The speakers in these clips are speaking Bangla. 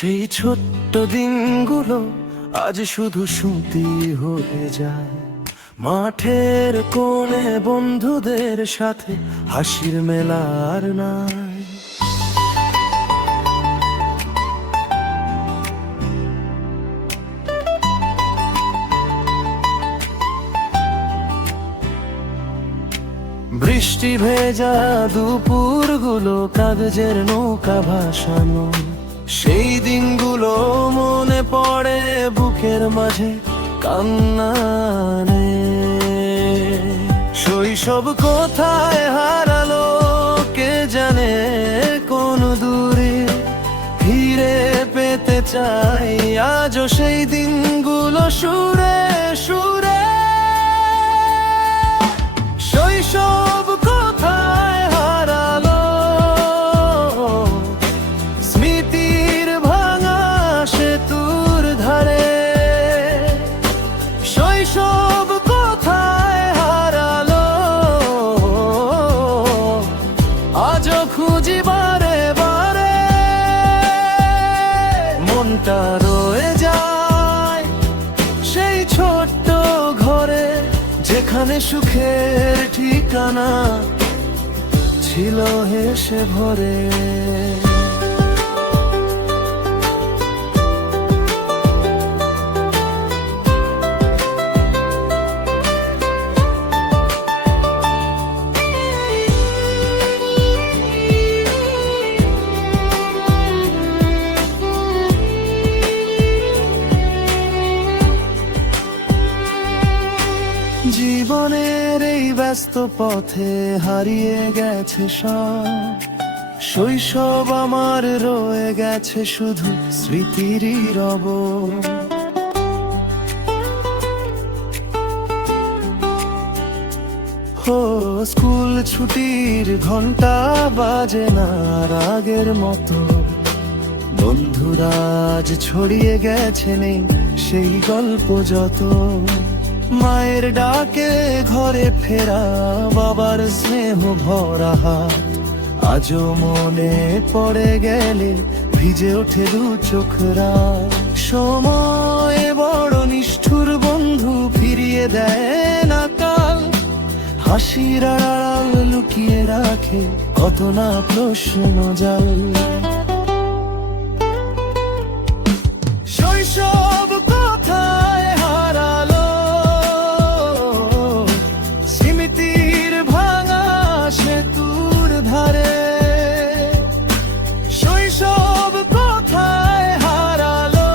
সেই ছোট্ট দিনগুলো আজ শুধু স্মৃতি হয়ে যায়। মাঠের কোণে বন্ধুদের সাথে হাসির মেলার নাই। বৃষ্টি ভেজা দুপুরগুলো, কাগজের নৌকা ভাসানো, সেই দিনগুলো মনে পড়ে বুকের মাঝে কান্নানে। শৈশব কোথায় হারালো কে জানে, কোন দূরে ফিরে পেতে চাই আজও সেই দিনগুলো সুরে সুরে। শৈশব কোথায় হারালো, স্মৃতির ভাঙা সেতুর ধারে। শৈশব কোথায় হারালো, আজও খুঁজি বারে বারে। মনটা রয়ে যায় সেই ছোট্ট ঘরে, যেখানে সুখের ঠিকানা ছিল হেসে ভরে। জীবনের এই ব্যস্ত পথে হারিয়ে গেছে সব, শৈশব আমার রয়ে গেছে শুধু স্মৃতিরই রব। স্কুল ছুটির ঘন্টা বাজে না আগের মতো, বন্ধুরা আজ ছড়িয়ে গেছে নেই সেই গল্প যত। মায়ের ডাকে ঘরে ফেরা, বাবার স্নেহ ভরা হাত আজও মনে পড়ে গেলে ভিজে ওঠে দু চোখরা। সময় বড় নিষ্ঠুর বন্ধু, ফিরিয়ে দেয় না কাল। হাসির আড়াল লুকিয়ে রাখে কত না প্রশ্ন জাল। শৈশব কোথায় হারালো, স্মৃতির ভাঙা সেতুর ধারে। শৈশব কোথায় হারালো,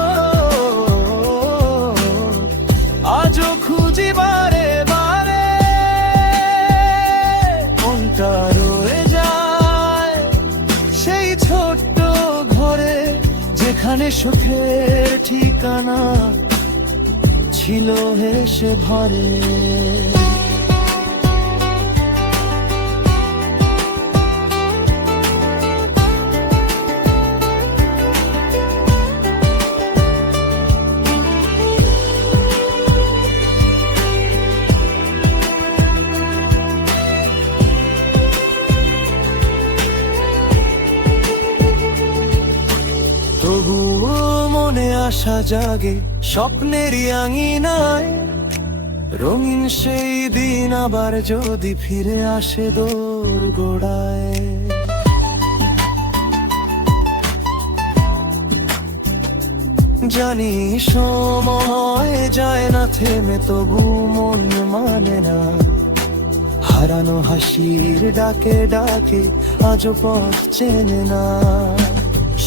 আজও খুঁজি বারে বারে। মনটা রয়ে যায় সেই ছোট্ট ঘরে, যেখানে সুখের ঠিকানা ছিল হেসে ভরে। তবুও মনে আশা জাগে স্বপ্নেরই আঙিনায়, রঙিন সেই দিন আবার যদি ফিরে আসে দোর গোড়ায়। জানি সময় যায় না থেমে, তবু মন মানে না। হারানো হাসির ডাকে ডাকে আজও পথ চেনে না।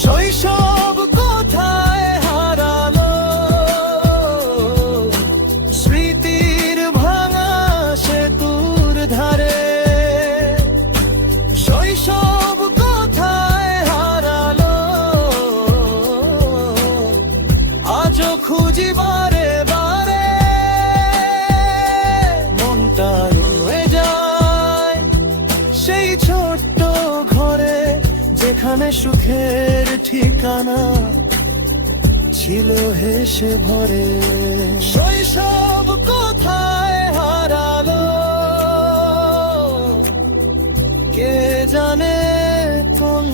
শৈশব কোথায় হারালো, স্মৃতির ভাঙা সেতুর ধারে। শৈশব কোথায় হারালো, আজও খুঁজি বারে বারে। মনটা রয়ে যায় সেই ছোট্ট ঘরে, যেখানে সুখের ঠিকানা ছিল হেসে ভরে। শৈশব কোথায় হারালো, কে জানে কোন